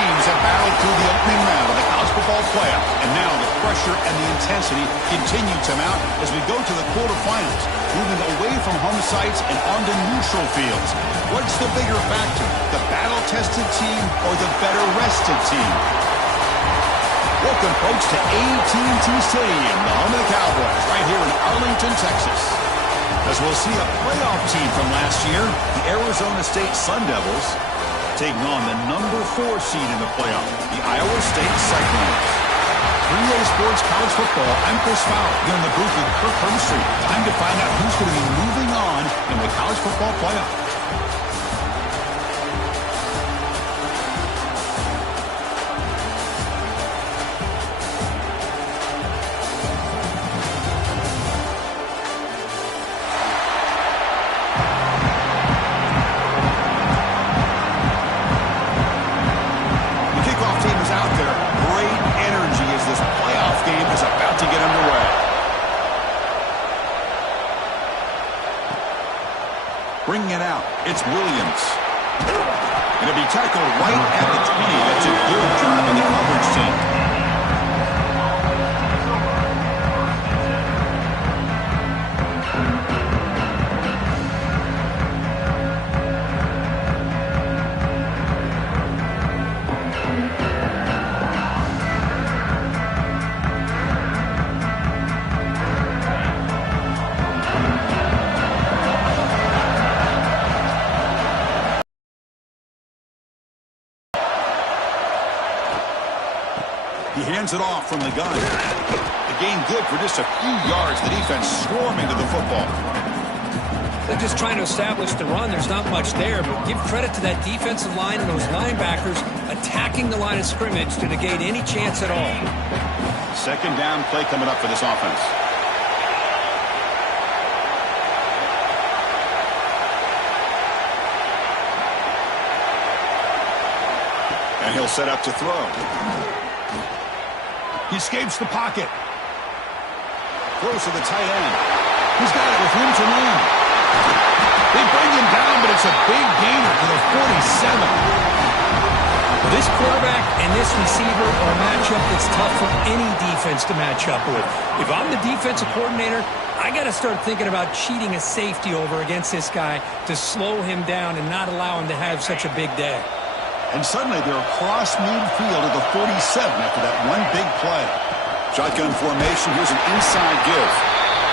teams have battled through the opening round of the college football playoff, and now the pressure and the intensity continue to mount as we go to the quarterfinals, moving away from home sites and onto neutral fields. What's the bigger factor, the battle-tested team or the better-rested team? Welcome, folks, to AT&T Stadium, the home of the Cowboys, right here in Arlington, Texas. As we'll see a playoff team from last year, the Arizona State Sun Devils, taking on the number 4 seed in the playoff, the Iowa State Cyclones. 3A Sports College Football, I'm Chris Fowler, here in the booth with Kirk Hermstreet. Time to find out who's going to be moving on in the college football playoff. Bringing it out, it's Williams. Going to be tackled right at the 20. That's a good job in the coverage team. He hands it off from the gun. The gain good for just a few yards. The defense swarming to the football. They're just trying to establish the run. There's not much there, but give credit to that defensive line and those linebackers attacking the line of scrimmage to negate any chance at all. Second down play coming up for this offense. And he'll set up to throw. He escapes the pocket. Throws to the tight end. He's got it with room to run. They bring him down, but it's a big gainer to the 47. This quarterback and this receiver are a matchup that's tough for any defense to match up with. If I'm the defensive coordinator, I got to start thinking about cheating a safety over against this guy to slow him down and not allow him to have such a big day. And suddenly they're across midfield at the 47 after that one big play. Shotgun formation. Here's an inside give.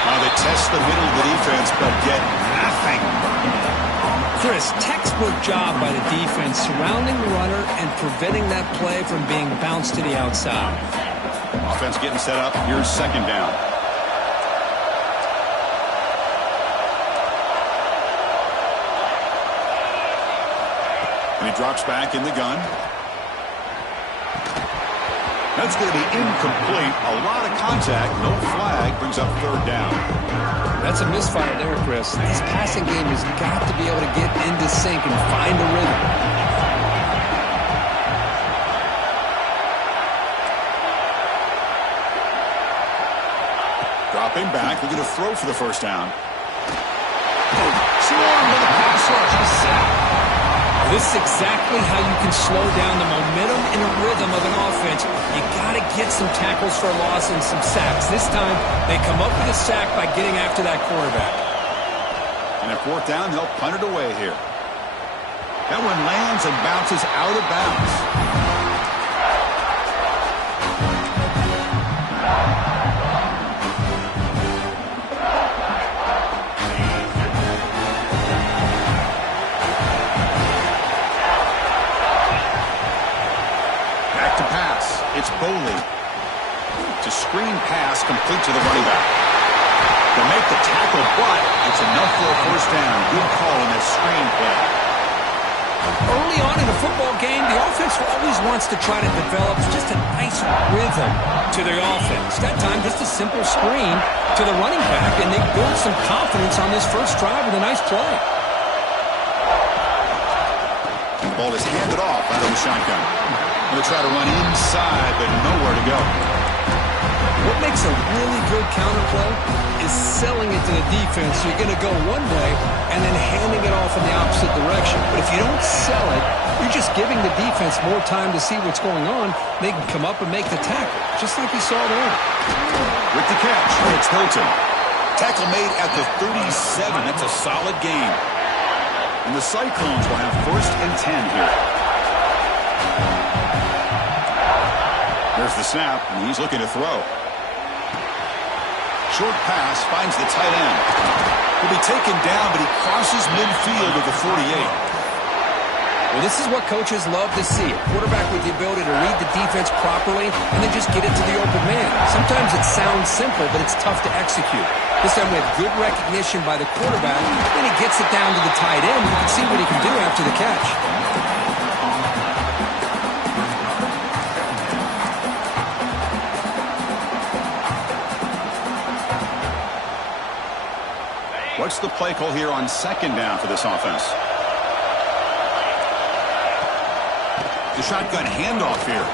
Now they test the middle of the defense, but get nothing. Chris, textbook job by the defense surrounding the runner and preventing that play from being bounced to the outside. Offense getting set up. Here's second down. And he drops back in the gun. That's going to be incomplete. A lot of contact. No flag. Brings up third down. That's a misfire there, Chris. This passing game has got to be able to get into sync and find a rhythm. Dropping back. Looking to throw for the first down. Swarmed by the pass rush. He's sacked. This is exactly how you can slow down the momentum and a rhythm of an offense. You got to get some tackles for loss and some sacks. This time, they come up with a sack by getting after that quarterback. And at fourth down, they'll punt it away here. That one lands and bounces out of bounds. It's Boley. To screen pass complete to the running back. To make the tackle, but it's enough for a first down. Good call in that screen play. Early on in a football game, the offense always wants to try to develop just a nice rhythm to their offense. That time, just a simple screen to the running back, and they build some confidence on this first drive with a nice play. The ball is handed off out of the shotgun. Going to try to run inside, but nowhere to go. What makes a really good counterplay is selling it to the defense. So you're going to go one way and then handing it off in the opposite direction. But if you don't sell it, you're just giving the defense more time to see what's going on. They can come up and make the tackle, just like you saw there. With the catch, it's Hilton. Tackle made at the 37. That's a solid gain. And the Cyclones will have 1st and 10 here. There's the snap, and he's looking to throw. Short pass finds the tight end. He'll be taken down, but he crosses midfield at the 48. Well, this is what coaches love to see. A quarterback with the ability to read the defense properly and then just get it to the open man. Sometimes it sounds simple, but it's tough to execute. This time with good recognition by the quarterback, then he gets it down to the tight end. You can see what he can do after the catch. What's the play call here on 2nd down for this offense? The shotgun handoff here.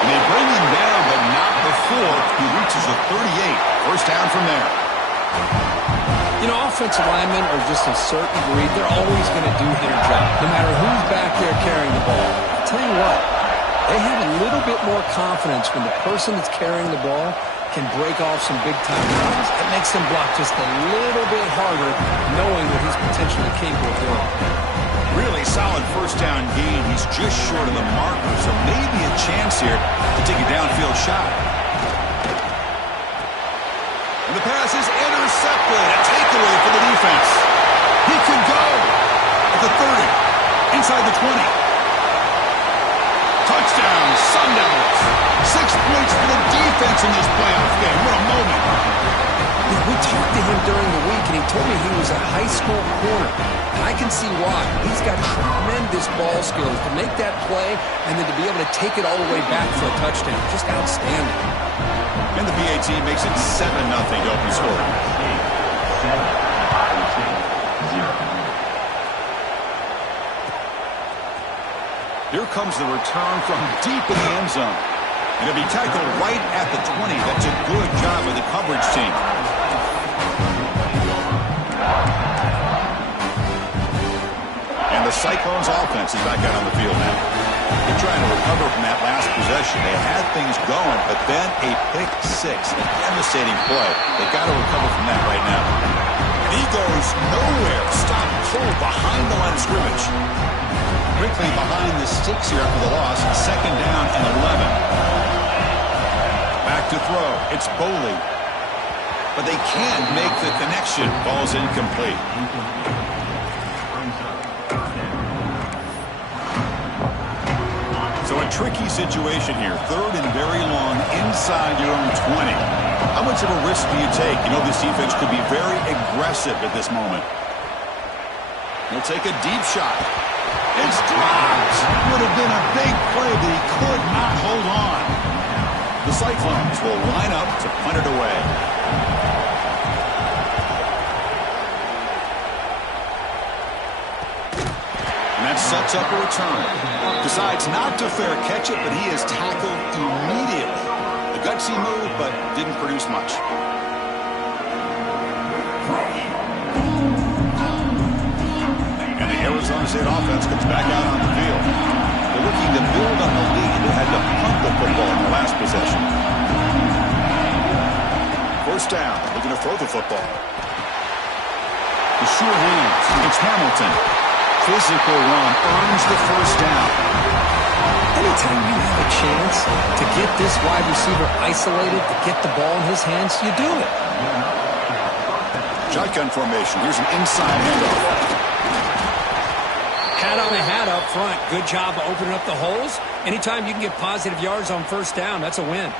And they bring him down, but not before he reaches the 38. 1st down from there. You know, offensive linemen are just a certain breed. They're always going to do their job, no matter who's back there carrying the ball. I'll tell you what, they have a little bit more confidence when the person that's carrying the ball can break off some big-time runs. It makes them block just a little bit harder, knowing what he's potentially capable of doing. Really solid 1st down gain. He's just short of the marker, so maybe a chance here to take a downfield shot. And the pass is intercepted. A takeaway for the defense. He can go at the 30, inside the 20. Touchdown, Sun Devils. 6 points for the defense in this playoff game. What a moment. Yeah, we talked to him during the week, and he told me he was a high school corner. And I can see why. He's got tremendous ball skills to make that play and then to be able to take it all the way back for a touchdown. Just outstanding. And the BAT makes it 7-0 to open scoring. Here comes the return from deep in the end zone. And it'll be tackled right at the 20. That's a good job by the coverage team. And the Cyclones offense is back out on the field now. They're trying to recover from that last possession. They had things going, but then a pick 6, a devastating play. They've got to recover from that right now. And he goes nowhere. Stopped cold behind the line of scrimmage. Quickly behind the sticks here after the loss. 2nd down and 11. Back to throw. It's Boley. But they can't make the connection. Ball's incomplete. So a tricky situation here. 3rd and very long inside your own 20. How much of a risk do you take? You know this defense could be very aggressive at this moment. He'll take a deep shot. It's dropped. Would have been a big play, but he could not hold on. The Cyclones will line up to punt it away. And that sets up a return. Decides not to fair catch it, but he is tackled immediately. A gutsy move, but didn't produce much. And the Arizona State offense comes back out on the field. They're looking to build on the lead. They had to punt the football in the last possession. 1st down, looking to throw the football. The sure hands. It's Hamilton. Physical run earns the 1st down. Anytime you have a chance to get this wide receiver isolated, to get the ball in his hands, you do it. Shotgun formation. Here's an inside handoff. Hat on a hat up front. Good job of opening up the holes. Anytime you can get positive yards on 1st down, that's a win.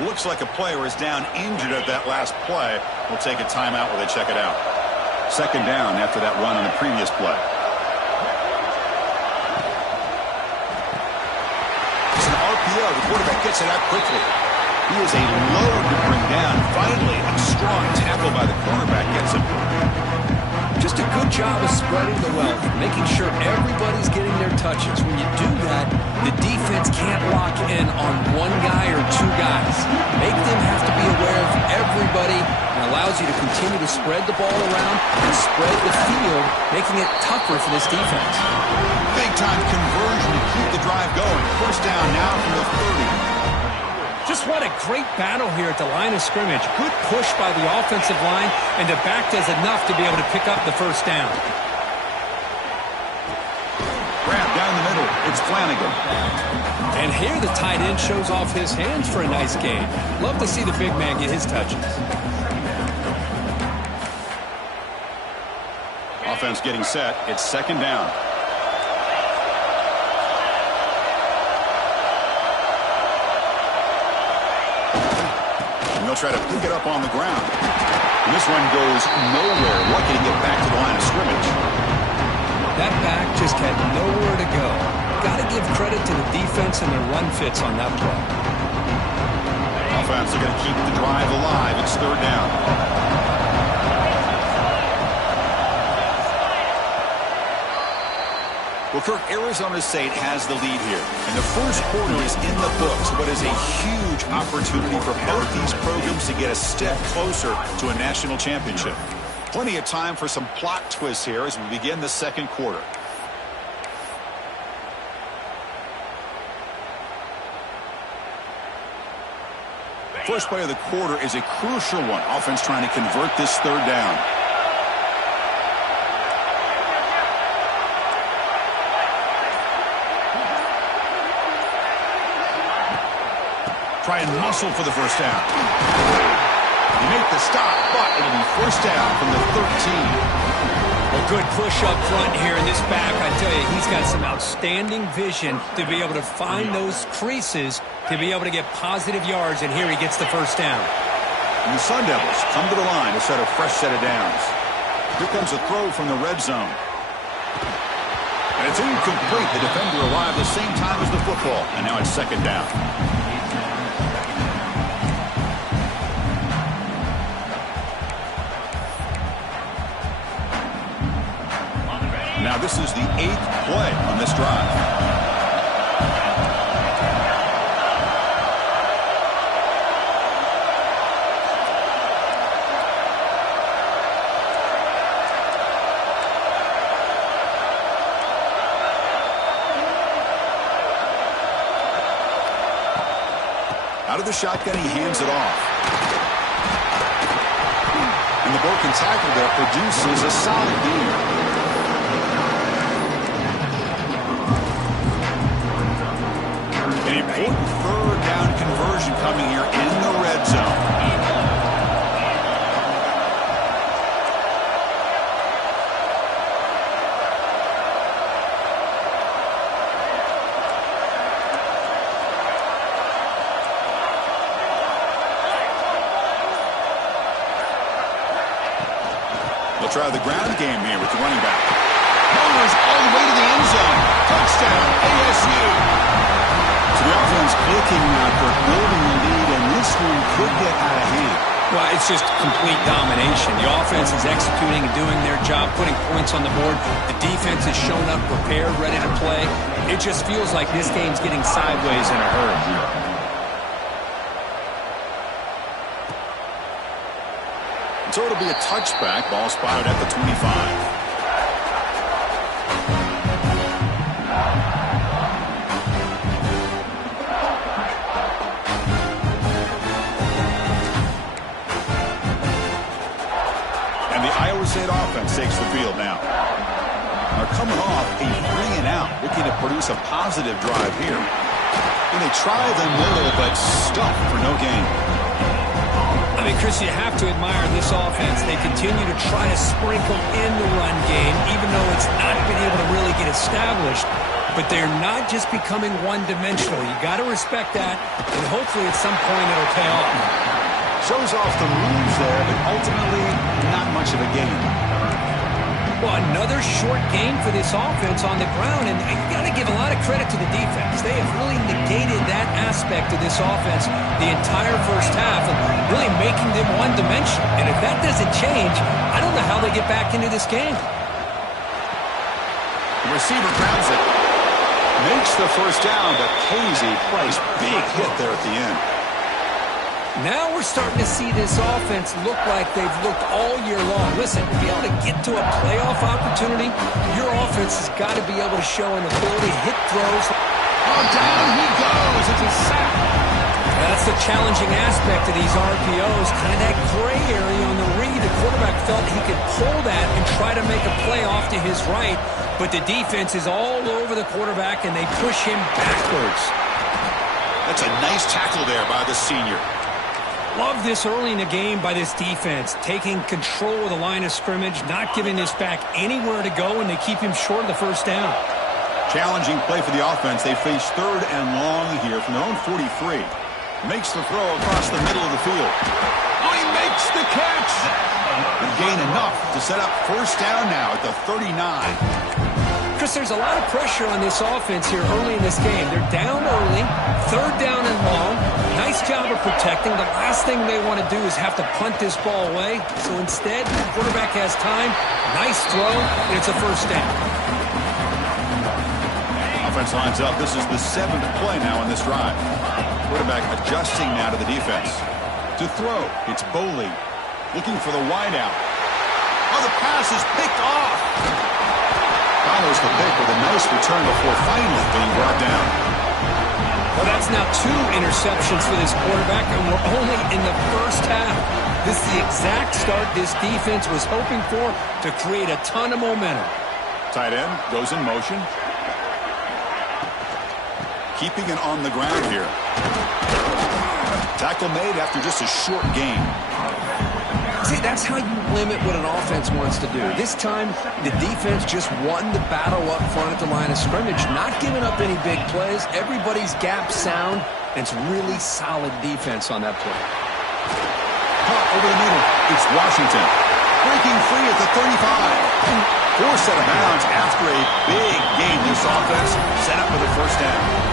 Looks like a player is down injured at that last play. We'll take a timeout while they check it out. 2nd down after that run on the previous play. It's an RPO. The quarterback gets it out quickly. He is a load to bring down. Finally, a strong tackle by the cornerback gets him. Just a good job of spreading the wealth, making sure everybody's getting their touches. When you do that, the defense can't lock in on one guy or two guys. Make them have to be aware of everybody and allows you to continue to spread the ball around and spread the field, making it tougher for this defense. Big-time conversion to keep the drive going. First down now from the 30. Just what a great battle here at the line of scrimmage. Good push by the offensive line, and the back does enough to be able to pick up the first down. Grab down the middle. It's Flanagan. And here the tight end shows off his hands for a nice gain. Love to see the big man get his touches. Offense getting set. It's second down. They'll try to pick it up on the ground. And this one goes nowhere. Lucky to get back to the line of scrimmage. That back just had nowhere to go. Got to give credit to the defense and their run fits on that play. Offense are going to keep the drive alive. It's third down. Well, Kirk, Arizona State has the lead here. And the first quarter is in the books. What is a huge opportunity for both these programs to get a step closer to a national championship. Plenty of time for some plot twists here as we begin the second quarter. First play of the quarter is a crucial one. Offense trying to convert this third down. Try and muscle for the first down. You make the stop, but it'll be first down from the 13. A good push up front here in this back. I tell you, he's got some outstanding vision to be able to find those creases to be able to get positive yards, and here he gets the first down. And the Sun Devils come to the line to set a fresh set of downs. Here comes a throw from the red zone. And it's incomplete. The defender arrived the same time as the football, and now it's second down. Now this is the 8th play on this drive. Out of the shotgun, he hands it off. And the broken tackle there produces a solid gain. An important third down conversion coming here in the red zone. They'll try the ground game here with the running back. Motors all the way to the end zone. Touchdown, ASU. So the offense clicking now for building the lead, and this one could get out of hand. Well, it's just complete domination. The offense is executing and doing their job, putting points on the board. The defense has shown up prepared, ready to play. It just feels like this game's getting sideways in a hurry. So it'll be a touchback. Ball spotted at the 25. State offense takes the field now. They're coming off a 3-and-out, looking to produce a positive drive here. And they try the middle, but stuck for no gain. I mean, Chris, you have to admire this offense. They continue to try to sprinkle in the run game, even though it's not been able to really get established. But they're not just becoming one-dimensional. You got to respect that, and hopefully at some point it'll pay off. Shows off the moves there, but ultimately not much of a gain. Well, another short game for this offense on the ground, and you got to give a lot of credit to the defense. They have really negated that aspect of this offense the entire first half and really making them one-dimensional. And if that doesn't change, I don't know how they get back into this game. The receiver grabs it. Makes the first down, but Casey plays big hit there at the end. Now we're starting to see this offense look like they've looked all year long. Listen, to be able to get to a playoff opportunity, your offense has got to be able to show an ability to hit throws. Oh, down he goes. It's a sack. That's the challenging aspect of these RPOs. Kind of that gray area on the read. The quarterback felt he could pull that and try to make a play off to his right, but the defense is all over the quarterback, and they push him backwards. That's a nice tackle there by the senior. Love this early in the game by this defense, taking control of the line of scrimmage, not giving this back anywhere to go, and they keep him short of the first down. Challenging play for the offense. They face 3rd and long here from their own 43. Makes the throw across the middle of the field. Oh, he makes the catch! And gain enough to set up first down now at the 39. Chris, there's a lot of pressure on this offense here early in this game. They're down early, 3rd down and long. Nice job of protecting. The last thing they want to do is have to punt this ball away. So instead, the quarterback has time. Nice throw, and it's a first down. Offense lines up. This is the 7th play now in this drive. Quarterback adjusting now to the defense. To throw, it's Boley looking for the wideout. Oh, the pass is picked off. Follows the pick with a nice return before finally being brought down. Well, that's now 2 interceptions for this quarterback, and we're only in the first half. This is the exact start this defense was hoping for to create a ton of momentum. Tight end goes in motion. Keeping it on the ground here. Tackle made after just a short gain. See, that's how you limit what an offense wants to do. This time, the defense just won the battle up front at the line of scrimmage, not giving up any big plays. Everybody's gap sound, and it's really solid defense on that play. Caught over the middle. It's Washington. Breaking free at the 35. Forced out of bounds after a big game. This offense set up with a first down.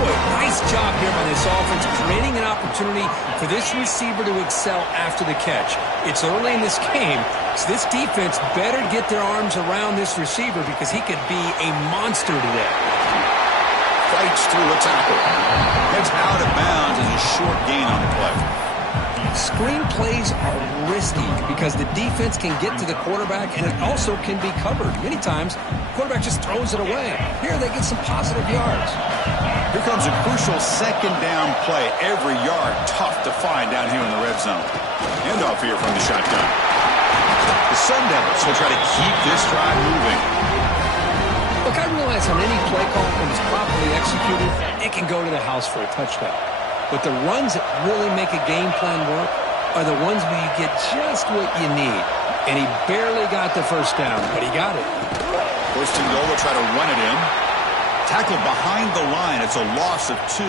Boy, nice job here by this offense, creating an opportunity for this receiver to excel after the catch. It's early in this game, so this defense better get their arms around this receiver because he could be a monster today. Fights through a tackle. Heads out of bounds as a short gain on the play. Screen plays are risky because the defense can get to the quarterback, and it also can be covered. Many times, the quarterback just throws it away. Here, they get some positive yards. Here comes a crucial 2nd down play. Every yard tough to find down here in the red zone. Handoff here from the shotgun. The Sun Devils will try to keep this drive moving. Look, I realize on any play call, when it's properly executed, it can go to the house for a touchdown. But the runs that really make a game plan work are the ones where you get just what you need. And he barely got the first down, but he got it. First and goal, they'll try to run it in. Tackled behind the line. It's a loss of 2.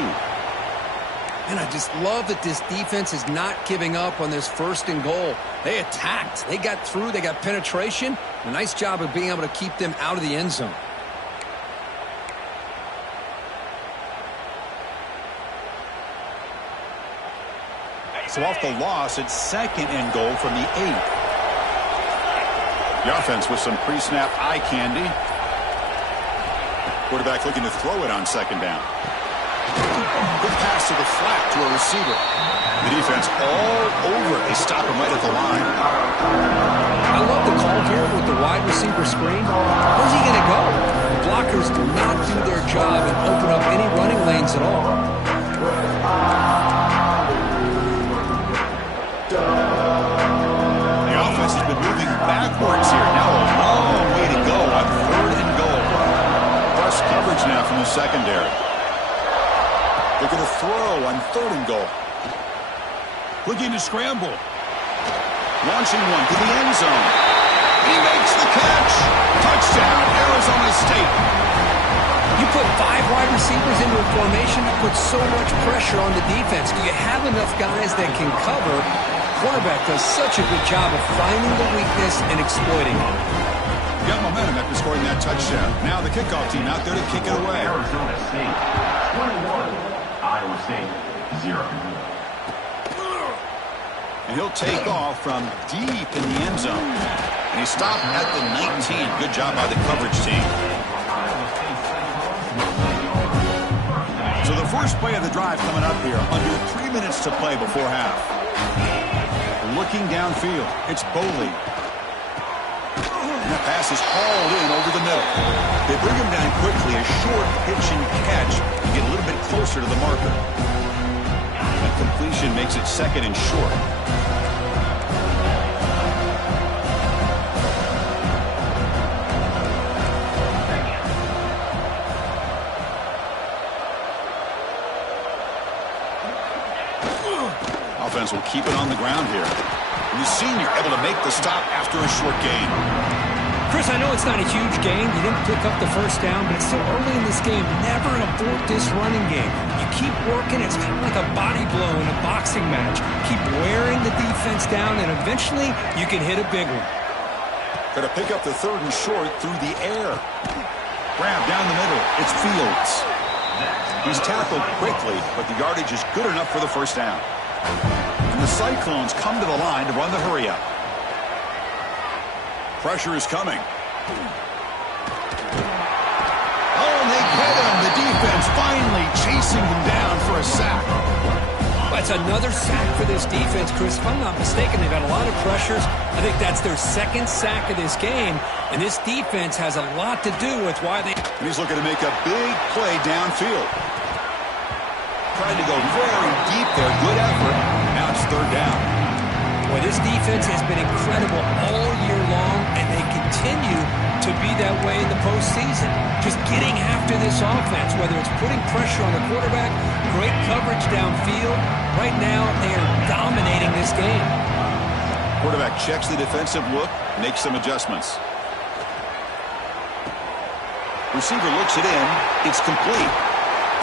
And I just love that this defense is not giving up on this 1st and goal. They attacked. They got through. They got penetration. A nice job of being able to keep them out of the end zone. So off the loss, it's 2nd and goal from the 8. The offense with some pre-snap eye candy. Quarterback looking to throw it on 2nd down. Good pass to the flat to a receiver. The defense all over it. They stop him right at the line. I love the call here with the wide receiver screen. Where's he going to go? The blockers do not do their job and open up any running lanes at all. The offense has been moving backwards here. Now a long way to go on 3rd and goal. Press coverage now from the secondary. Looking to throw on 3rd and goal. Looking to scramble. Launching one to the end zone. He makes the catch. Touchdown, Arizona State. You put 5 wide receivers into a formation, that puts so much pressure on the defense. Do you have enough guys that can cover? Quarterback does such a good job of finding the weakness and exploiting it. Got momentum after scoring that touchdown. Now the kickoff team out there to kick it away. Arizona State 21, Iowa State 0. And he'll take off from deep in the end zone. And he stopped at the 19. Good job by the coverage team. So the first play of the drive coming up here. Under 3 minutes to play before half. Looking downfield. It's Boley. And the pass is hauled in over the middle. They bring him down quickly. A short pitch and catch to get a little bit closer to the marker. That completion makes it second and short. Offense will keep it on the ground here. And the senior able to make the stop after a short gain. Chris, I know it's not a huge gain. You didn't pick up the first down, but it's still early in this game. Never abort this running game. You keep working. It's kind of like a body blow in a boxing match. Keep wearing the defense down, and eventually you can hit a big one. Got to pick up the third and short through the air. Grab down the middle. It's Fields. He's tackled quickly, but the yardage is good enough for the first down. And the Cyclones come to the line to run the hurry-up. Pressure is coming. Oh, and they get him. The defense finally chasing him down for a sack. That's another sack for this defense, Chris. If I'm not mistaken, they've got a lot of pressures. I think that's their second sack of this game. And this defense has a lot to do with why they... He's looking to make a big play downfield. Trying to go very deep there. Good effort. Now it's third down. Boy, this defense has been incredible all year long, and they continue to be that way in the postseason. Just getting after this offense, whether it's putting pressure on the quarterback, great coverage downfield. Right now, they are dominating this game. Quarterback checks the defensive look, makes some adjustments. Receiver looks it in. It's complete.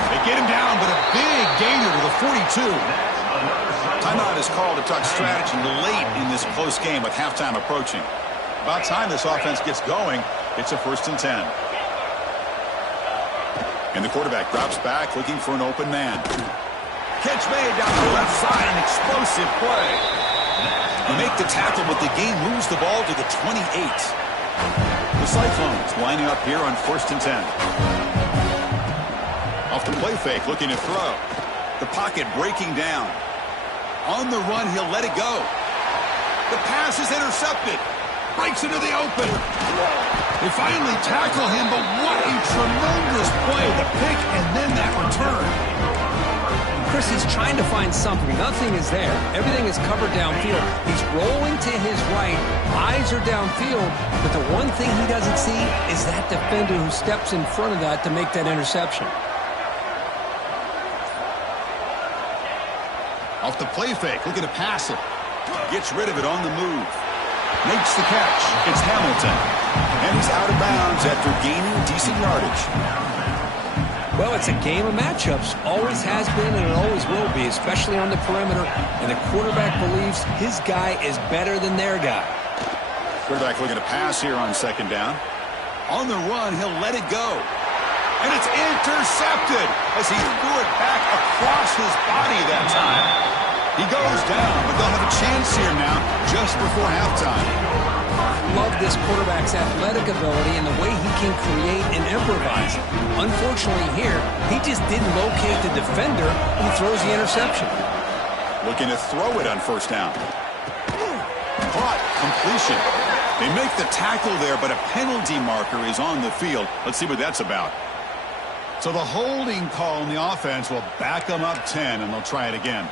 They get him down, but a big gainer to the 42. Timeout is called to talk strategy late in this close game with halftime approaching. About time this offense gets going. It's a 1st and 10. And the quarterback drops back looking for an open man. Catch made down the left side. An explosive play. You make the tackle, but the game moves the ball to the 28. The Cyclones lining up here on 1st and 10. Off the play fake, looking to throw. The pocket breaking down. On the run, he'll let it go. The pass is intercepted. Breaks into the open. They finally tackle him, but what a tremendous play. The pick and then that return. Chris, he's trying to find something. Nothing is there. Everything is covered downfield. He's rolling to his right. Eyes are downfield. But the one thing he doesn't see is that defender who steps in front of that to make that interception. Off the play fake, looking to pass it. Gets rid of it on the move. Makes the catch. It's Hamilton. And he's out of bounds after gaining decent yardage. Well, it's a game of matchups. Always has been and it always will be, especially on the perimeter. And the quarterback believes his guy is better than their guy. Quarterback looking to pass here on 2nd down. On the run, he'll let it go. And it's intercepted as he threw it back across his body that time. He goes down, but they'll have a chance here now just before halftime. Love this quarterback's athletic ability and the way he can create and improvise. Unfortunately here, he just didn't locate the defender and he throws the interception. Looking to throw it on 1st down. Caught, completion. They make the tackle there, but a penalty marker is on the field. Let's see what that's about. So the holding call on the offense will back them up 10, and they'll try it again.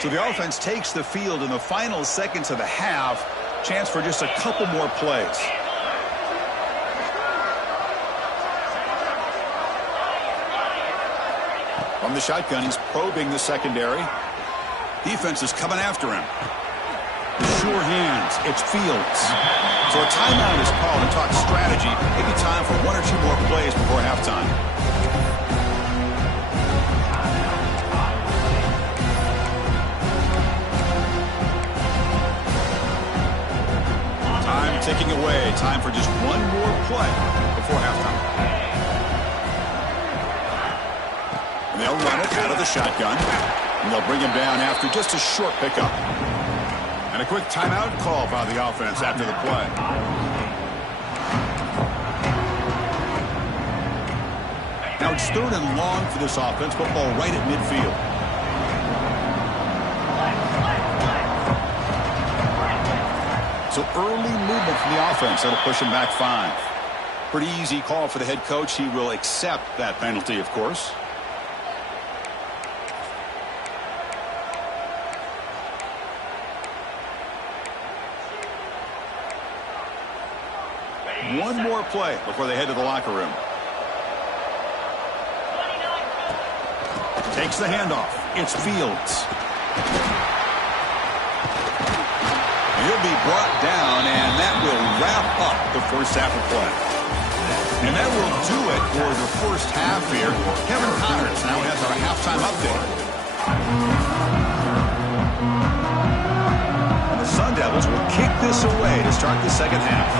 So the offense takes the field in the final seconds of the half. Chance for just a couple more plays. From the shotgun, he's probing the secondary. Defense is coming after him. Sure hands. It's Fields. So a timeout is called to talk strategy. Maybe time for 1 or 2 more plays before halftime. before halftime. And they'll run it out of the shotgun. And they'll bring him down after just a short pickup. And a quick timeout call by the offense after the play. Now it's 3rd and long for this offense. Football right at midfield. So early movement from the offense. That'll push him back 5. Pretty easy call for the head coach. He will accept that penalty, of course. One more play before they head to the locker room. Takes the handoff. It's Fields. He'll be brought down, and that will wrap up the first half of play. And that will do it for the first half here. Kevin Connors now has our halftime update. And the Sun Devils will kick this away to start the second half.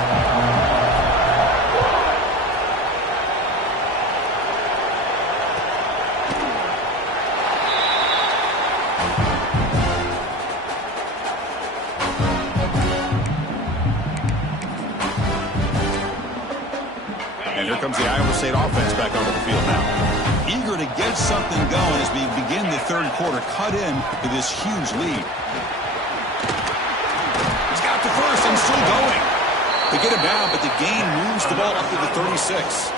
And here comes the Iowa State offense back onto the field now. Eager to get something going as we begin the third quarter. Cut in to this huge lead. He's got the first and still going. They get him down, but the gain moves the ball up to the 36.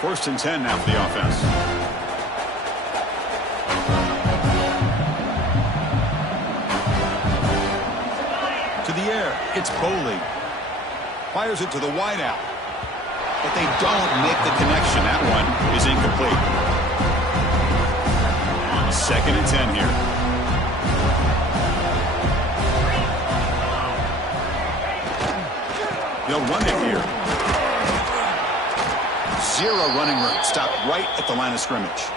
1st and 10 now for the offense. To the air. It's Boley. Fires it to the wideout. But they don't make the connection. That one is incomplete. 2nd and 10 here. They'll run it here. 0 running room. Stop right at the line of scrimmage.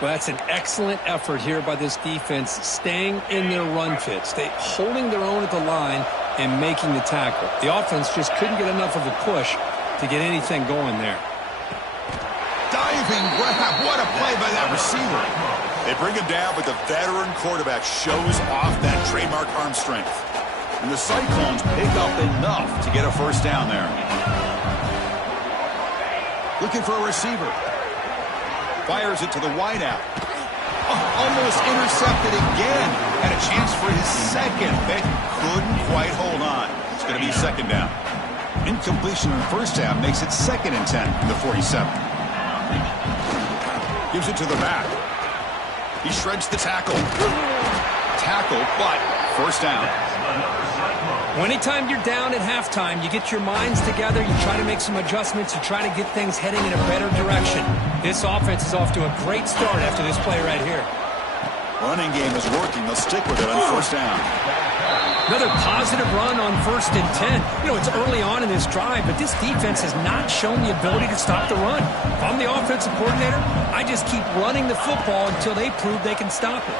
Well, that's an excellent effort here by this defense, staying in their run fits. They holding their own at the line and making the tackle. The offense just couldn't get enough of a push to get anything going there. Diving grab. What a play by that receiver. They bring him down, but the veteran quarterback shows off that trademark arm strength. And the Cyclones pick up enough to get a first down there. Looking for a receiver. Fires it to the wideout. Oh, almost intercepted again. Had a chance for his second, but couldn't quite hold on. It's going to be 2nd down. Incompletion in the first half makes it 2nd and 10 from the 47. Gives it to the back. He shreds the tackle. Tackle, but first down. Well, anytime you're down at halftime, you get your minds together, you try to make some adjustments, you try to get things heading in a better direction. This offense is off to a great start after this play right here. Running game is working. They'll stick with it on first down. Another positive run on 1st and 10. You know, it's early on in this drive, but this defense has not shown the ability to stop the run. If I'm the offensive coordinator, I just keep running the football until they prove they can stop it.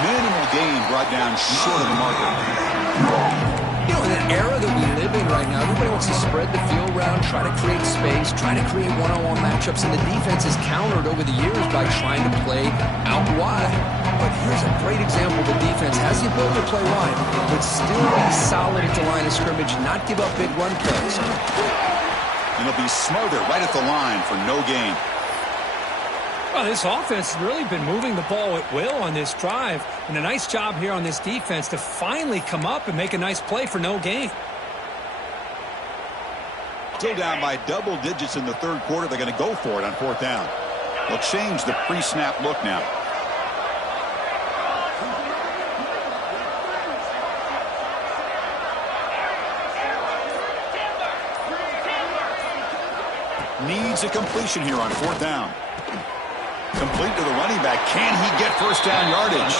Minimal gain brought down short of the marker. You know, in an era that we live in right now, everybody wants to spread the field around, try to create space, try to create one-on-one matchups, and the defense is countered over the years by trying to play out wide. But here's a great example. The defense has the ability to play wide, but still be solid at the line of scrimmage, not give up big run plays. And they'll be smothered right at the line for no gain. Well, this offense has really been moving the ball at will on this drive, and a nice job here on this defense to finally come up and make a nice play for no gain. Still down by double digits in the third quarter. They're going to go for it on 4th down. They'll change the pre-snap look now. Needs a completion here on 4th down. Complete to the running back. Can he get first down yardage?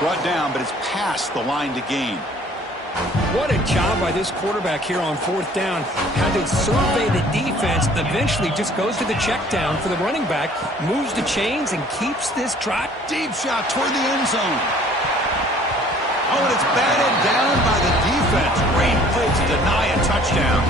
Brought down, but it's past the line to gain. What a job by this quarterback here on 4th down. Had to survey the defense, eventually just goes to the check down for the running back, moves the chains, and keeps this drive. Deep shot toward the end zone. Oh, and it's batted down by the defense. Great play to deny a touchdown.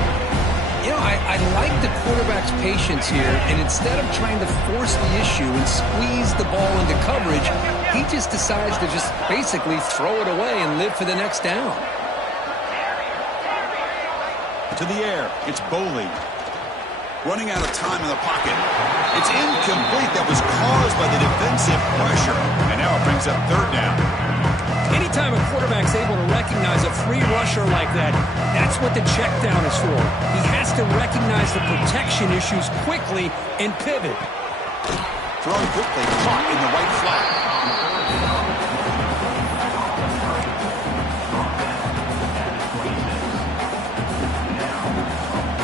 You know, I like the quarterback's patience here, and instead of trying to force the issue and squeeze the ball into coverage, he just decides to just basically throw it away and live for the next down. To the air, it's Boley. Running out of time in the pocket. It's incomplete. That was caused by the defensive pressure. And now it brings up third down. Anytime a quarterback's able to recognize a free rusher like that, that's what the check down is for. He has to recognize the protection issues quickly and pivot. Thrown quickly, caught in the right flat.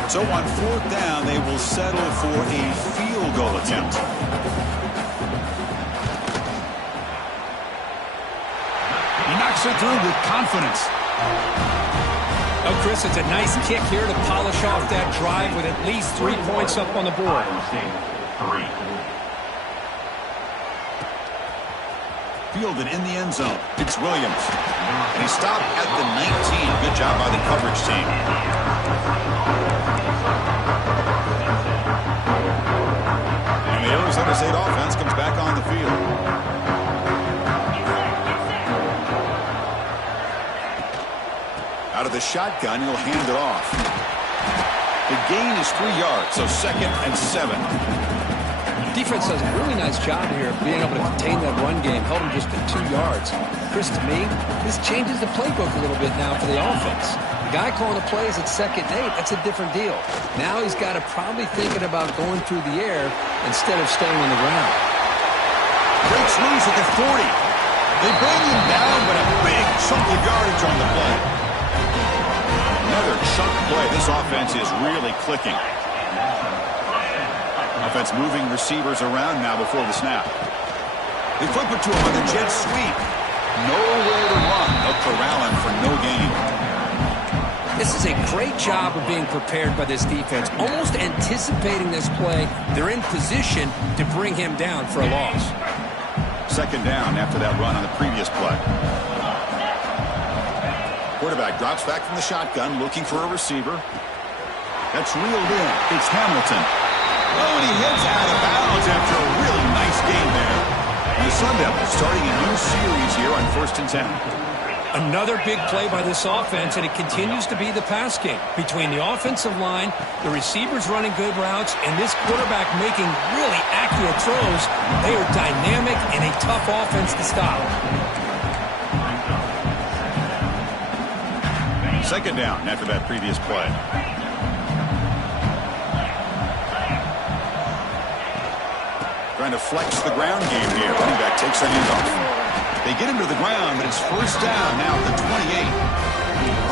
So on fourth down, they will settle for a field goal attempt. He knocks it through with confidence. Oh, Chris, it's a nice kick here to polish off that drive with at least 3 points up on the board. Fielded in the end zone. It's Williams. And he stopped at the 19. Good job by the coverage team. And the Arizona State offense comes back on the field. Out of the shotgun, he'll hand it off. The gain is 3 yards, so 2nd and 7. Defense does a really nice job here of being able to contain that run game, held him just at 2 yards. Chris, to me, this changes the playbook a little bit now for the offense. The guy calling the plays at 2nd and 8, that's a different deal. Now he's got to probably thinking about going through the air instead of staying on the ground. Breaks loose at the 40. They bring him down, but a big chunk of yardage on the play. Another chunk play. This offense is really clicking. Offense moving receivers around now before the snap. They flip it to him on the jet sweep. Nowhere to run. They'll corral him for no gain. This is a great job of being prepared by this defense. Almost anticipating this play, they're in position to bring him down for a loss. 2nd down after that run on the previous play. Quarterback drops back from the shotgun, looking for a receiver. That's reeled in. It's Hamilton. Oh, and he heads out of bounds after a really nice game there. And the Sun Devils starting a new series here on 1st and 10. Another big play by this offense, and it continues to be the pass game. Between the offensive line, the receivers running good routes, and this quarterback making really accurate throws, they are dynamic and a tough offense to stop. 2nd down after that previous play. Trying to flex the ground game here. Running back takes the handoff. They get him to the ground, but it's 1st down now at the 28.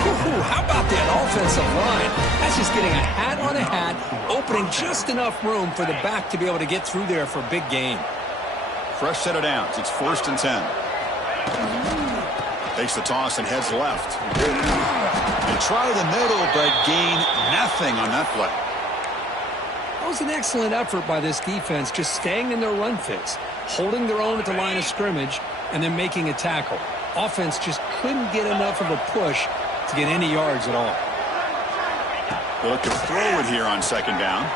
Ooh, how about that offensive line? That's just getting a hat on a hat, opening just enough room for the back to be able to get through there for a big gain. Fresh set of downs. It's 1st and 10. Takes the toss and heads left. They try the middle, but gain nothing on that play. That was an excellent effort by this defense, just staying in their run fits, holding their own at the line of scrimmage, and then making a tackle. Offense just couldn't get enough of a push to get any yards at all. They look to throw it here on 2nd down.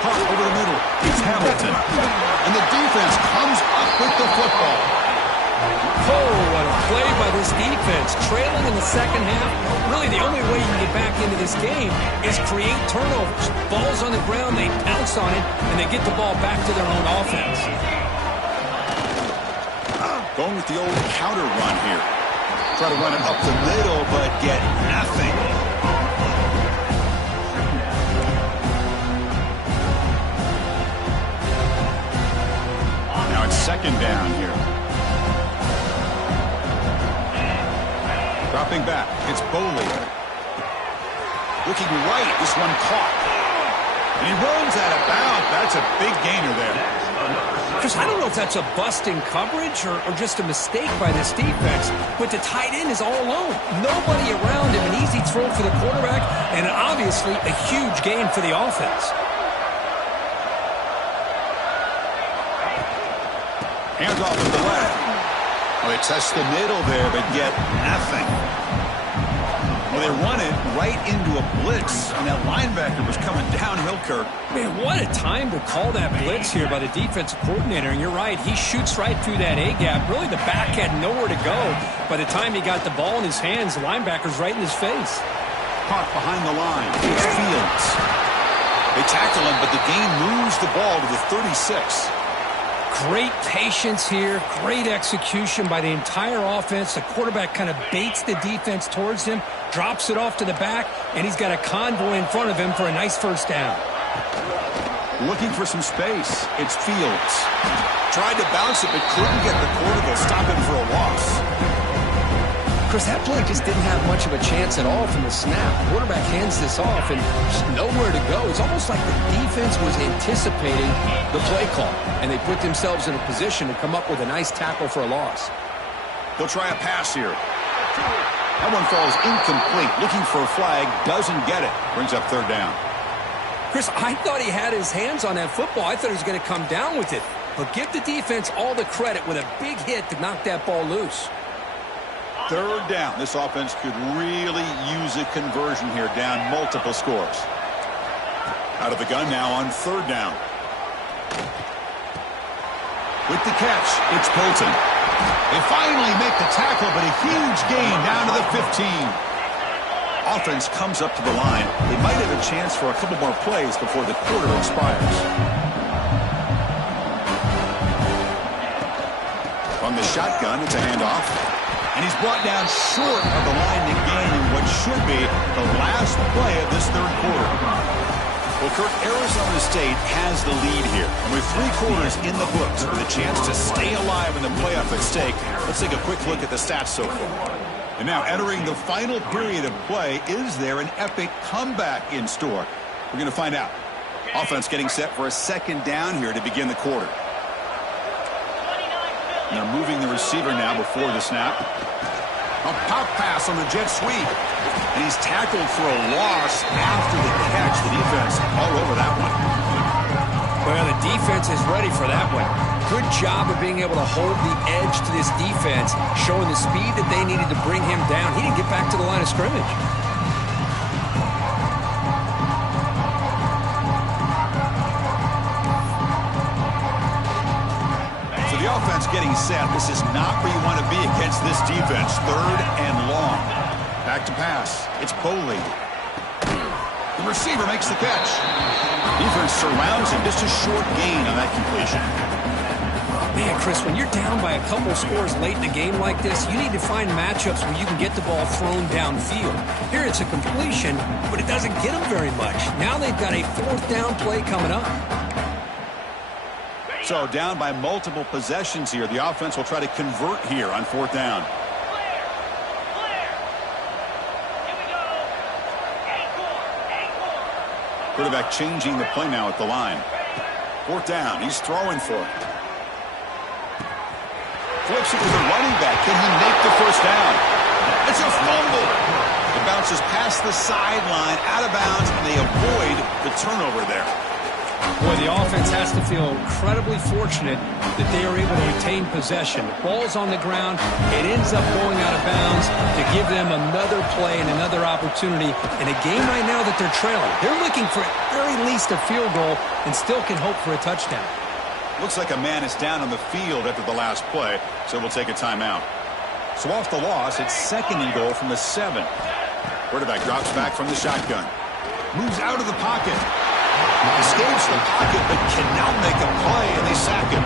Caught over the middle. It's Hamilton. And the defense comes up with the football. Oh, what a play by this defense. Trailing in the 2nd half. Really, the only way you can get back into this game is create turnovers. Ball's on the ground, they pounce on it, and they get the ball back to their own offense. Going with the old counter run here. Try to run it up the middle, but get nothing. Now it's 2nd down here. Dropping back, it's Boley. Looking right, this one caught. And he runs out of bounds. That's a big gainer there. Chris, I don't know if that's a bust in coverage or just a mistake by this defense, but the tight end is all alone. Nobody around him, an easy throw for the quarterback, and obviously a huge gain for the offense. Hands off to the left. Well, they test the middle there, but get nothing. Well, they run it right into a blitz, and that linebacker was coming downhill, Kirk. Man, what a time to call that blitz here by the defensive coordinator. And you're right, he shoots right through that A-gap. Really, the back had nowhere to go. By the time he got the ball in his hands, the linebacker's right in his face. Caught behind the line. It's Fields. They tackle him, but the gain moves the ball to the 36. Great patience here. Great execution by the entire offense. The quarterback kind of baits the defense towards him, drops it off to the back, and he's got a convoy in front of him for a nice first down. Looking for some space. It's Fields. Tried to bounce it, but couldn't get the quarter. They'll stop him for a loss. Chris, that play just didn't have much of a chance at all from the snap. The quarterback hands this off, and just nowhere to go. It's almost like the defense was anticipating the play call, and they put themselves in a position to come up with a nice tackle for a loss. They'll try a pass here. That one falls incomplete. Looking for a flag, doesn't get it. Brings up third down. Chris, I thought he had his hands on that football. I thought he was going to come down with it. But give the defense all the credit with a big hit to knock that ball loose. Third down. This offense could really use a conversion here, down multiple scores. Out of the gun now on third down. With the catch, it's Bolton. They finally make the tackle, but a huge gain down to the 15. Offense comes up to the line. They might have a chance for a couple more plays before the quarter expires. From the shotgun, it's a handoff. And he's brought down short of the line to gain what should be the last play of this third quarter. Well, Kirk, Arizona State has the lead here. And with 3 quarters in the books with a chance to stay alive in the playoff at stake, let's take a quick look at the stats so far. And now entering the final period of play, is there an epic comeback in store? We're going to find out. Offense getting set for a second down here to begin the quarter. They're moving the receiver now before the snap. A pop pass on the jet sweep. And he's tackled for a loss after the catch. The defense all over that one. Well, the defense is ready for that one. Good job of being able to hold the edge to this defense, showing the speed that they needed to bring him down. He didn't get back to the line of scrimmage. Offense getting set. This is not where you want to be against this defense. Third and long. Back to pass. It's Boley. The receiver makes the catch. Defense surrounds him. Just a short gain on that completion. Man, Chris, when you're down by a couple scores late in a game like this, you need to find matchups where you can get the ball thrown downfield. Here it's a completion, but it doesn't get them very much. Now they've got a fourth down play coming up. So down by multiple possessions here. The offense will try to convert here on fourth down. Quarterback changing the play now at the line. Fourth down. He's throwing for it. Flips it to the running back. Can he make the first down? It's a fumble. It bounces past the sideline, out of bounds, and they avoid the turnover there. Boy, the offense has to feel incredibly fortunate that they are able to retain possession. The ball's on the ground. It ends up going out of bounds to give them another play and another opportunity in a game right now that they're trailing. They're looking for at very least a field goal and still can hope for a touchdown. Looks like a man is down on the field after the last play, so we'll take a timeout. So off the loss, it's second and goal from the 7. Quarterback drops back from the shotgun. Moves out of the pocket. Escapes the pocket, but cannot make a play, and they sack him.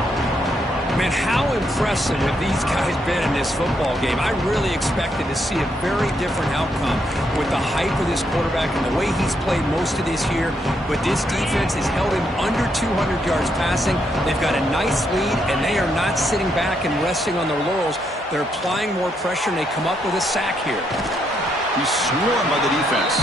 Man, how impressive have these guys been in this football game? I really expected to see a very different outcome with the hype of this quarterback and the way he's played most of this year. But this defense has held him under 200 yards passing. They've got a nice lead, and they are not sitting back and resting on their laurels. They're applying more pressure, and they come up with a sack here. He's swarmed by the defense.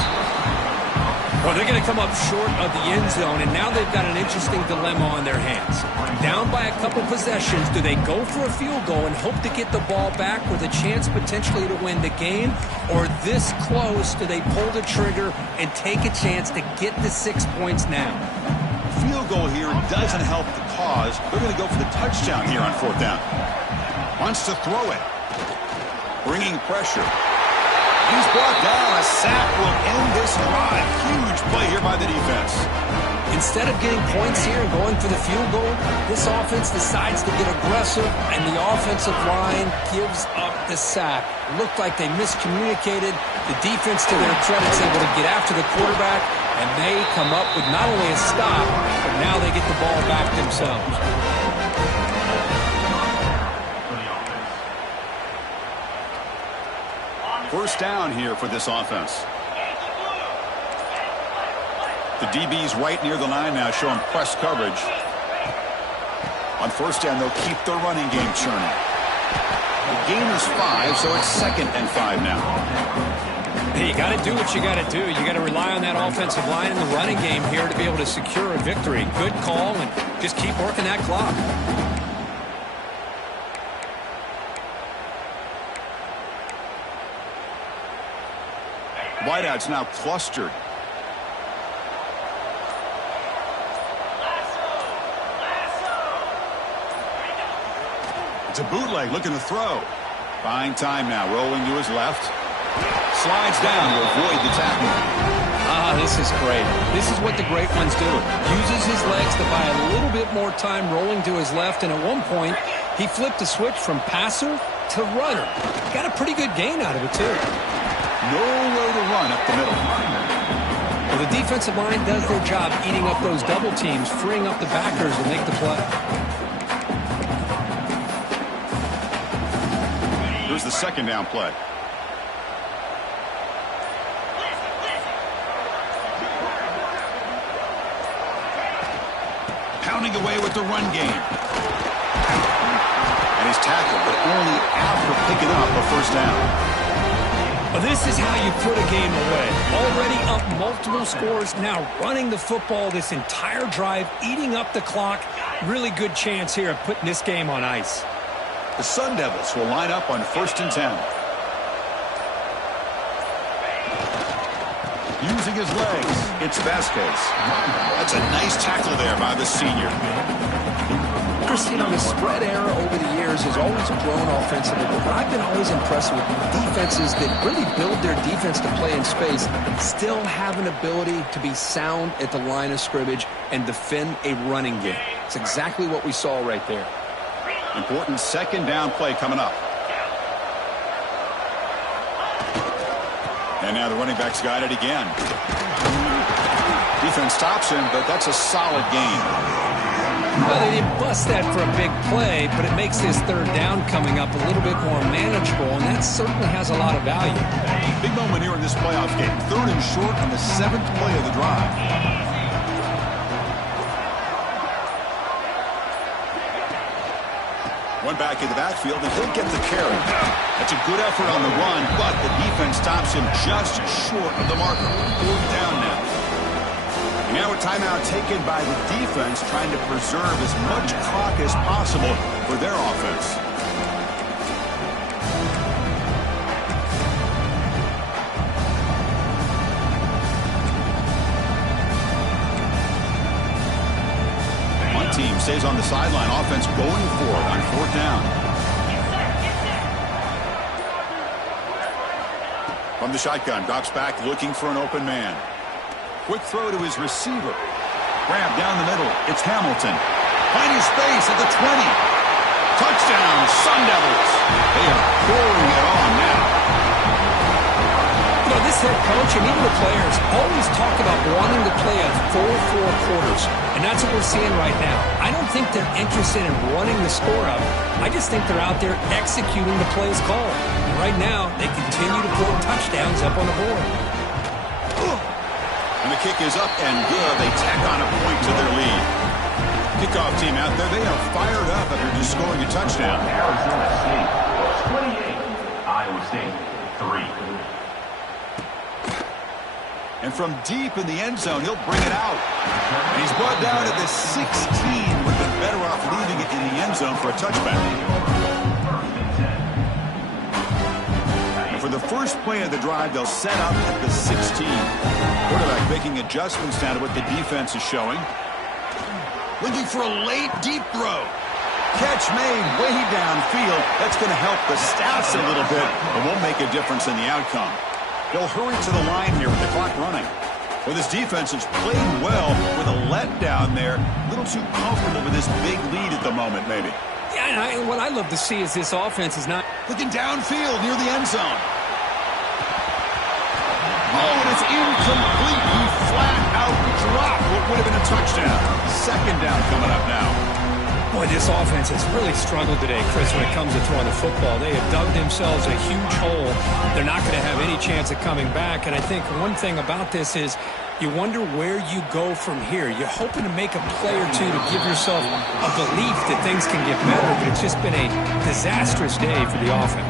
Well, they're going to come up short of the end zone, and now they've got an interesting dilemma on their hands. Down by a couple possessions, do they go for a field goal and hope to get the ball back with a chance potentially to win the game? Or this close, do they pull the trigger and take a chance to get the 6 points now? Field goal here doesn't help the cause. They're going to go for the touchdown here on fourth down. Wants to throw it. Bringing pressure. He's brought down. A sack will end this drive. Huge play here by the defense. Instead of getting points here and going for the field goal, this offense decides to get aggressive, and the offensive line gives up the sack. Looked like they miscommunicated. The defense, to their credit, is able to get after the quarterback, and they come up with not only a stop, but now they get the ball back themselves. First down here for this offense. The DB's right near the line now, showing press coverage. On first down, they'll keep their running game churning. The gain is 5, so it's 2nd and 5 now. Hey, you got to do what you got to do. You got to rely on that offensive line and the running game here to be able to secure a victory. Good call, and just keep working that clock. Wideouts now clustered. It's a bootleg, looking to throw. Buying time now, rolling to his left. Slides down to avoid the tackle. This is great. This is what the great ones do. Uses his legs to buy a little bit more time rolling to his left, and at one point, he flipped the switch from passer to runner. Got a pretty good gain out of it, too. Nowhere to run up the middle. Well, the defensive line does their job eating up those double teams, freeing up the backers to make the play. Here's the second down play. Pounding away with the run game. And he's tackled, but only after picking up a first down. Well, this is how you put a game away. Already up multiple scores, now running the football this entire drive, eating up the clock. Really good chance here of putting this game on ice. The Sun Devils will line up on 1st and 10. Using his legs, it's Vasquez. That's a nice tackle there by the senior. Christine, the spread era over the years has always grown offensively, but I've been always impressed with defenses that really build their defense to play in space, still have an ability to be sound at the line of scrimmage and defend a running game. It's exactly what we saw right there. Important second down play coming up. And now the running back's got it again. Defense stops him, but that's a solid gain. Well, they didn't bust that for a big play, but it makes this third down coming up a little bit more manageable, and that certainly has a lot of value. Big moment here in this playoff game. 3rd and short on the 7th play of the drive. One back in the backfield, and he'll get the carry. That's a good effort on the run, but the defense stops him just short of the marker. 4th down now. And now a timeout taken by the defense, trying to preserve as much clock as possible for their offense. One team stays on the sideline, offense going for it on 4th down. From the shotgun, drops back looking for an open man. Quick throw to his receiver. Grab down the middle. It's Hamilton. Finding space at the 20. Touchdown, Sun Devils. They are pouring it on now. You know, this head coach and even the players always talk about wanting to play a full 4 quarters, and that's what we're seeing right now. I don't think they're interested in running the score up. I just think they're out there executing the plays called. And right now, they continue to put touchdowns up on the board. And the kick is up and good. They tack on a point to their lead. Kickoff team out there, they are fired up after just scoring a touchdown. Arizona State 28, Iowa State 3. And from deep in the end zone, he'll bring it out. And he's brought down at the 16. Would have been better off leaving it in the end zone for a touchback. And for the first play of the drive, they'll set up at the 16. Quarterback making adjustments now to what the defense is showing. Looking for a late, deep throw. Catch made way downfield. That's going to help the stats a little bit, but won't make a difference in the outcome. They'll hurry to the line here with the clock running. Well, this defense has played well with a letdown there. A little too comfortable with this big lead at the moment, maybe. Yeah, and what I love to see is this offense is not looking downfield near the end zone. Oh, and it's incomplete. He flat out dropped what would have been a touchdown. Second down coming up now. Boy, this offense has really struggled today, Chris, when it comes to throwing the football. They have dug themselves a huge hole. They're not going to have any chance of coming back. And I think one thing about this is you wonder where you go from here. You're hoping to make a play or two to give yourself a belief that things can get better, but it's just been a disastrous day for the offense.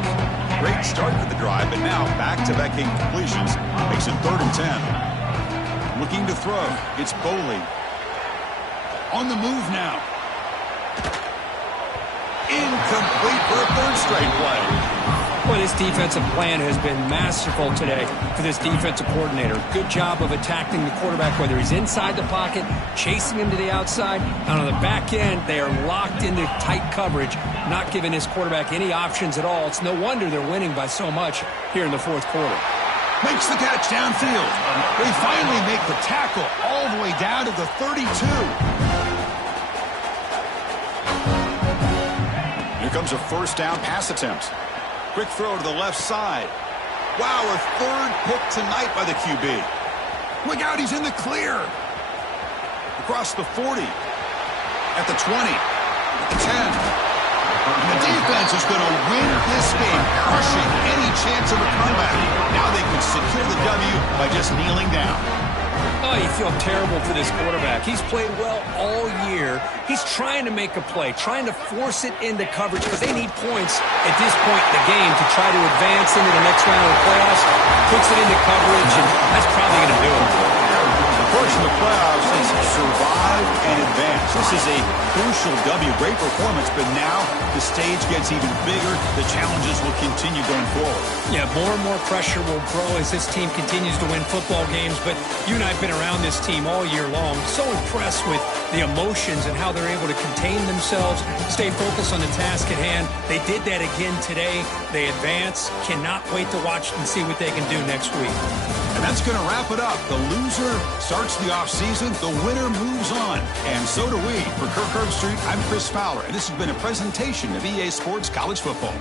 Great start for the drive, but now back-to-back incompletions makes it 3rd and 10. Looking to throw. It's Boley. On the move now. Incomplete for a 3rd straight play. Well, this defensive plan has been masterful today for this defensive coordinator. Good job of attacking the quarterback, whether he's inside the pocket, chasing him to the outside. And on the back end, they are locked into tight coverage, not giving his quarterback any options at all. It's no wonder they're winning by so much here in the 4th quarter. Makes the catch downfield. They finally make the tackle all the way down to the 32. Here comes a 1st down pass attempt. Quick throw to the left side. Wow, a 3rd pick tonight by the QB. Look out, he's in the clear. Across the 40. At the 20. At the 10. And the defense is going to win this game, crushing any chance of a comeback. Now they can secure the W by just kneeling down. Oh, you feel terrible for this quarterback. He's played well all year. He's trying to make a play, trying to force it into coverage because they need points at this point in the game to try to advance into the next round of the playoffs. Puts it into coverage, and that's probably going to do it. First in the playoffs is survive and advance. This is a crucial W. Great performance, but now the stage gets even bigger. The challenges will continue going forward. Yeah, more and more pressure will grow as this team continues to win football games, but you and I have been around this team all year long. So impressed with the emotions and how they're able to contain themselves, stay focused on the task at hand. They did that again today. They advance. Cannot wait to watch and see what they can do next week. And that's going to wrap it up. The loser starts the offseason. The winner moves on. And so do we. For Kirk Herbstreit, I'm Chris Fowler, and this has been a presentation of EA Sports College Football.